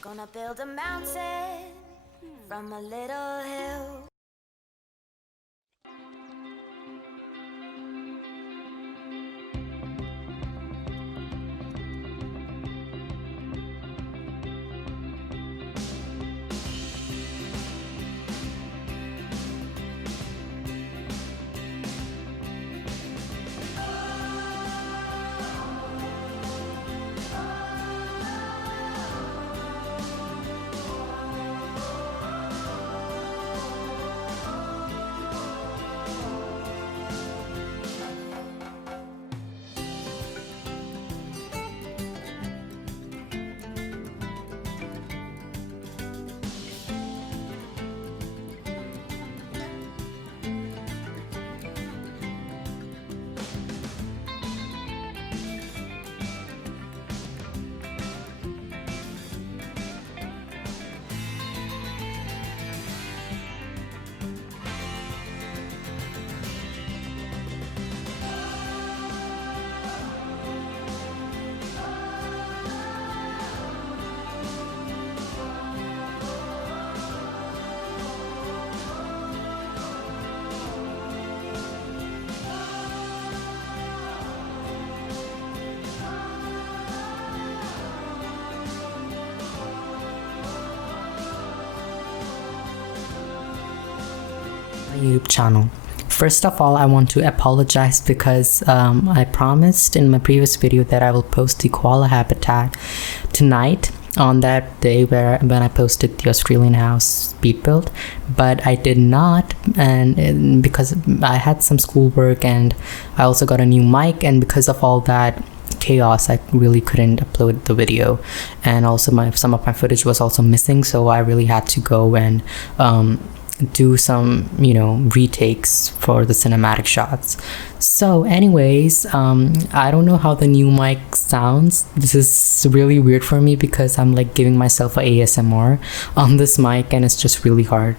Gonna build a mountain from a little hill. YouTube channel. First of all, I want to apologize because I promised in my previous video that I will post the koala habitat tonight on that day when I posted the Australian house speed build, but I did not, and because I had some schoolwork and I also got a new mic, and because of all that chaos I really couldn't upload the video, and also some of my footage was also missing, so I really had to go and do some retakes for the cinematic shots. So anyways, I don't know how the new mic sounds. This is really weird for me because I'm like giving myself a ASMR on this mic, and it's just really hard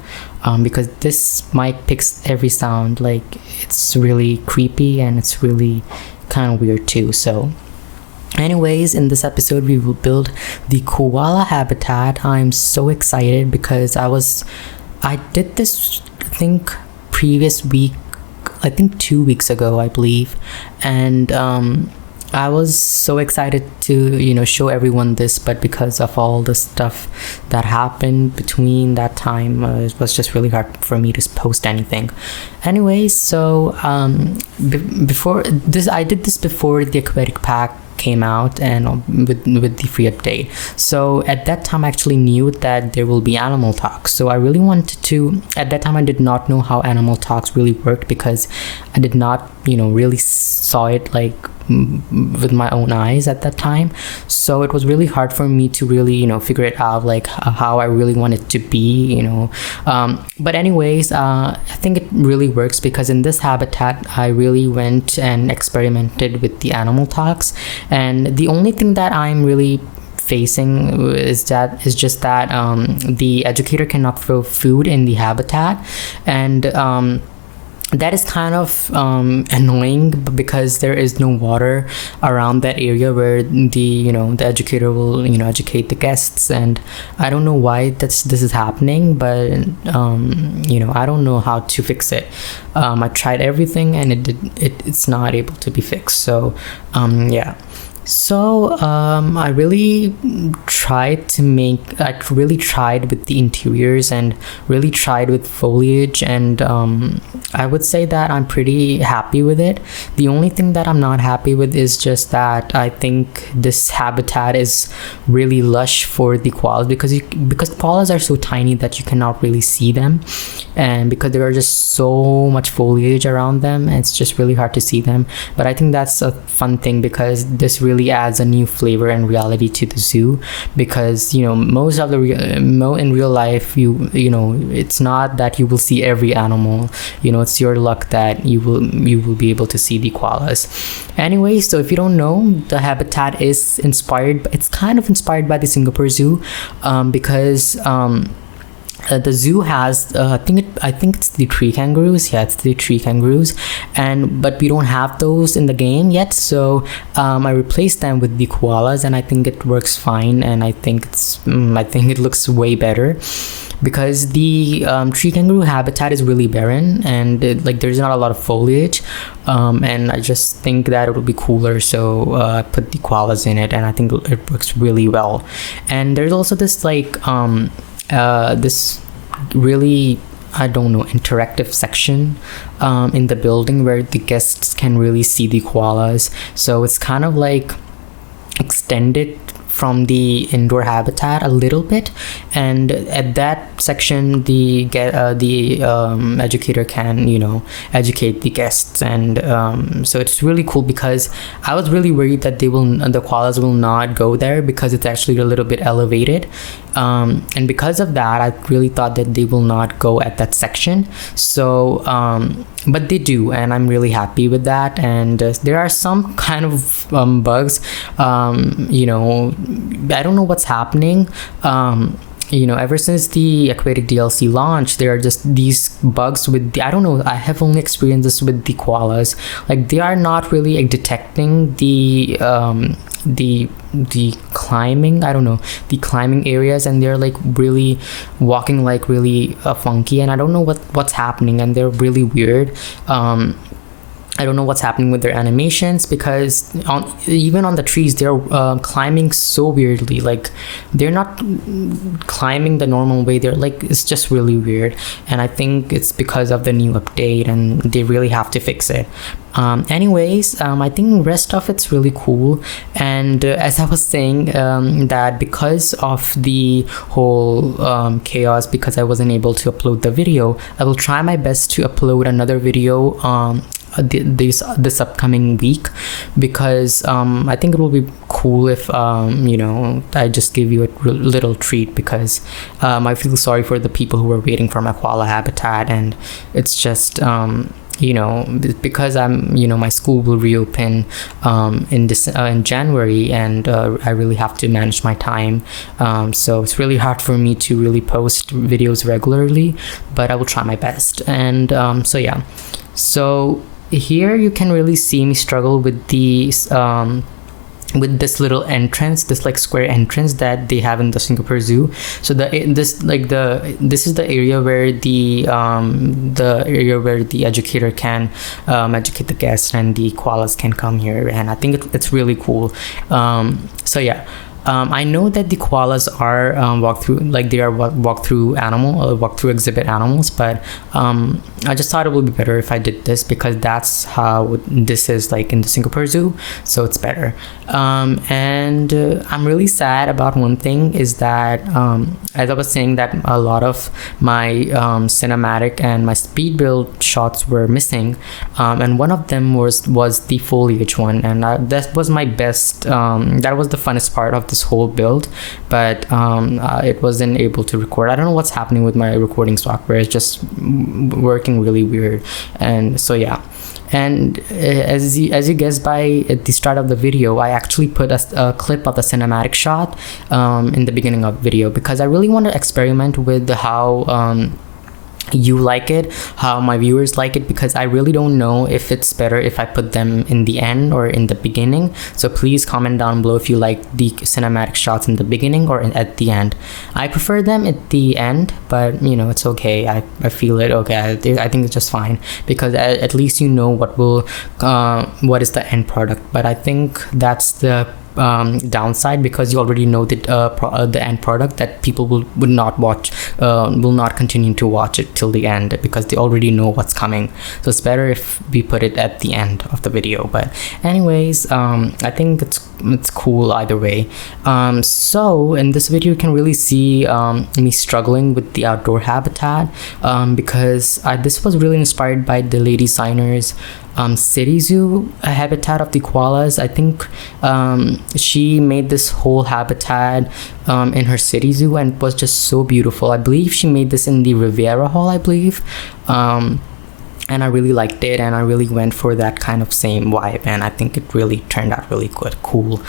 because this mic picks every sound. Like, it's really creepy and it's really kind of weird too. So anyways, in this episode we will build the koala habitat. I'm so excited because I did this, I think, previous week, I think 2 weeks ago, I believe, and I was so excited to show everyone this, but because of all the stuff that happened between that time, it was just really hard for me to post anything. Anyways, so before this, I did this before the aquatic pack came out and with the free update. So at that time I actually knew that there will be animal talks, so I really wanted to, at that time I did not know how animal talks really worked because I did not really saw it like with my own eyes at that time. So it was really hard for me to really figure it out, like how I really want it to be, but anyways, I think it really works because in this habitat I really went and experimented with the animal talks, and the only thing that I'm really facing is just that the educator cannot throw food in the habitat, and that is kind of annoying because there is no water around that area where the the educator will educate the guests, and I don't know why this is happening, but I don't know how to fix it. I tried everything and it's not able to be fixed. So yeah. So I really tried with the interiors and really tried with foliage, and I would say that I'm pretty happy with it. The only thing that I'm not happy with is just that I think this habitat is really lush for the koalas because koalas are so tiny that you cannot really see them, and because there are just so much foliage around them, it's just really hard to see them. But I think that's a fun thing because this really adds a new flavor and reality to the zoo, because most of the in real life it's not that you will see every animal. It's your luck that you will be able to see the koalas. Anyway, so if you don't know, the habitat is it's kind of inspired by the Singapore Zoo, because the zoo has I think it's the tree kangaroos. Yeah, it's the tree kangaroos, and but we don't have those in the game yet, so I replaced them with the koalas, and I think it works fine, and I think I think it looks way better, because the tree kangaroo habitat is really barren, and like there's not a lot of foliage, and I just think that it would be cooler, so I put the koalas in it, and I think it works really well. And there's also this like this really, I don't know, interactive section in the building where the guests can really see the koalas, so it's kind of like extended from the indoor habitat a little bit, and at that section the educator can, you know, educate the guests, and so it's really cool, because I was really worried that the koalas will not go there because it's actually a little bit elevated, and because of that I really thought that they will not go at that section, so but they do, and I'm really happy with that. And there are some kind of bugs, you know, I don't know what's happening, you know, ever since the aquatic DLC launch, there are just these bugs with the, I don't know, I have only experienced this with the koalas, like they are not really like, detecting the climbing, I don't know, the climbing areas, and they're like really walking like really funky, and I don't know what's happening, and they're really weird. I don't know what's happening with their animations, because even on the trees they're climbing so weirdly, like they're not climbing the normal way, they're like, it's just really weird, and I think it's because of the new update, and they really have to fix it. Anyways, I think rest of it's really cool, and as I was saying, that because of the whole chaos, because I wasn't able to upload the video, I will try my best to upload another video this upcoming week, because I think it will be cool if you know, I just give you a little treat, because I feel sorry for the people who are waiting for my koala habitat, and it's just you know, because I'm, you know, my school will reopen in January, and I really have to manage my time, so it's really hard for me to really post videos regularly, but I will try my best. And so yeah, so here you can really see me struggle with these with this little entrance, this like square entrance that they have in the Singapore Zoo. So this is the area where the educator can educate the guests, and the koalas can come here, and I think it's really cool. So yeah. I know that the koalas are walk-through exhibit animals, but I just thought it would be better if I did this, because that's how this is like in the Singapore Zoo, so it's better. And I'm really sad about one thing, is that as I was saying, that a lot of my cinematic and my speed build shots were missing, and one of them was the foliage one, and that was my best, that was the funnest part of this whole build, but it wasn't able to record. I don't know what's happening with my recording software, it's just working really weird. And so yeah, and as you guessed by at the start of the video, I actually put a clip of the cinematic shot in the beginning of the video, because I really want to experiment with how you like it, how my viewers like it, because I really don't know if it's better if I put them in the end or in the beginning. So please comment down below if you like the cinematic shots in the beginning or at the end. I prefer them at the end, but you know, it's okay. I feel it okay. I think it's just fine, because at least you know what is the end product. But I think that's the downside, because you already know that the end product, that people will not continue to watch it till the end, because they already know what's coming. So it's better if we put it at the end of the video. But anyways, I think it's cool either way. So in this video you can really see me struggling with the outdoor habitat, because this was really inspired by the lady designer's city zoo habitat of the koalas. I think she made this whole habitat in her city zoo, and it was just so beautiful. I believe she made this in the Riviera Hall, I believe, and I really liked it, and I really went for that kind of same vibe, and I think it really turned out really cool.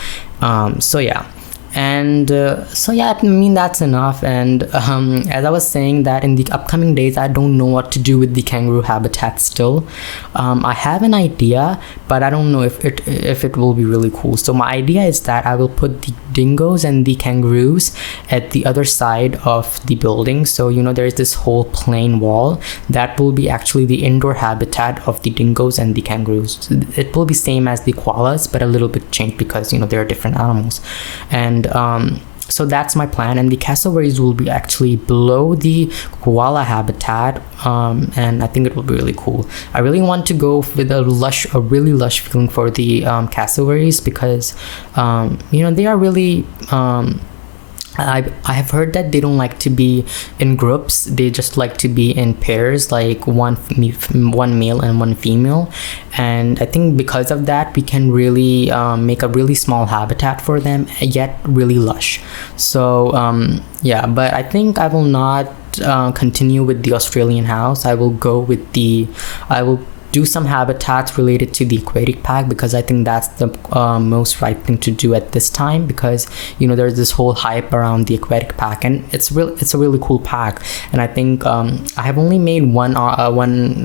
So yeah. And so yeah, I mean that's enough. And as I was saying, that in the upcoming days I don't know what to do with the kangaroo habitat still. I have an idea, but I don't know if it will be really cool. So my idea is that I will put the dingoes and the kangaroos at the other side of the building. So you know, there's this whole plain wall that will be actually the indoor habitat of the dingoes and the kangaroos. It will be same as the koalas, but a little bit changed because you know they're different animals. And so that's my plan, and the cassowaries will be actually below the koala habitat, and I think it will be really cool. I really want to go with a really lush feeling for the cassowaries, because you know, they are really I have heard that they don't like to be in groups. They just like to be in pairs, like one male and one female. And I think because of that, we can really make a really small habitat for them, yet really lush. So yeah, but I think I will not continue with the Australian house. I will do some habitats related to the aquatic park, because I think that's the most right thing to do at this time, because you know, there's this whole hype around the aquatic park, and it's a really cool park. And I think I have only made one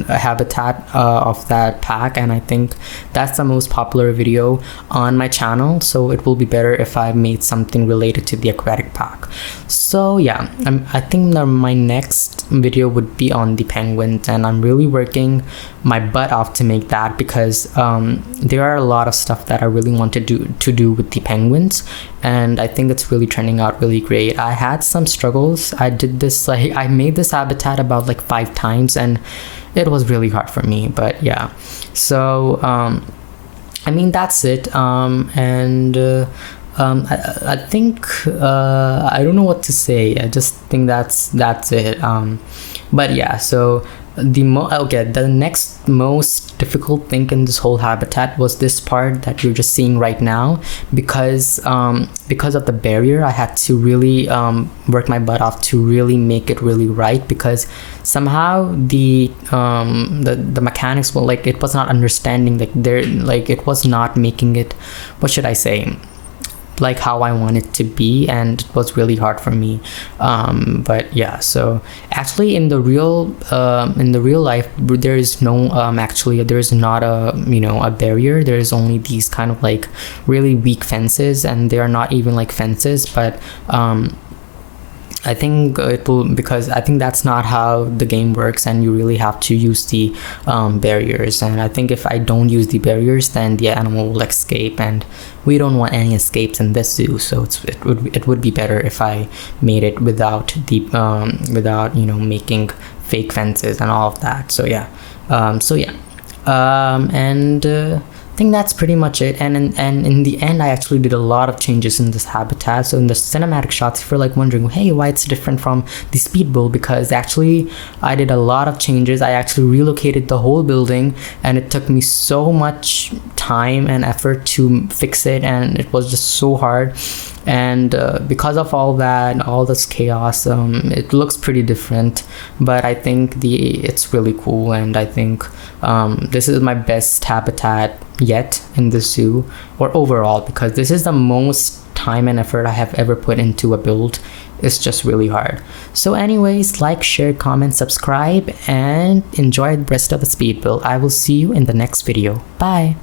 habitat of that park, and I think that's the most popular video on my channel, so it will be better if I made something related to the aquatic park. So yeah, I think that my next video would be on the penguins, and I'm really working my butt off to make that, because there are a lot of stuff that I really want to do with the penguins, and I think it's really turning out really great. I had some struggles. I made this habitat about like 5 times, and it was really hard for me, but yeah. So I mean, that's it. I think I don't know what to say. I just think that's it. But yeah, so the next most difficult thing in this whole habitat was this part that you're just seeing right now, because of the barrier. I had to really work my butt off to really make it really right, because somehow the mechanics were like, it was not understanding, like it was not making it, what should I say, like how I want it to be, and it was really hard for me. But yeah, so actually in the real life, there is no there is not a barrier. There is only these kind of like really weak fences, and they are not even like fences, but I think it will, because I think that's not how the game works, and you really have to use the barriers. And I think if I don't use the barriers, then the animal will escape, and we don't want any escapes in this zoo. So it would be better if I made it without the without making fake fences and all of that. So yeah, I think that's pretty much it. And in the end, I actually did a lot of changes in this habitat. So in the cinematic shots, if you're like wondering, hey, why it's different from the speedboat, because actually I did a lot of changes. I actually relocated the whole building, and it took me so much time and effort to fix it, and it was just so hard. And because of all that, all this chaos, it looks pretty different, but I think it's really cool. And I think this is my best habitat yet in the zoo, or overall, because this is the most time and effort I have ever put into a build. It's just really hard. So anyways, like, share, comment, subscribe, and enjoy the rest of the speed build. I will see you in the next video. Bye.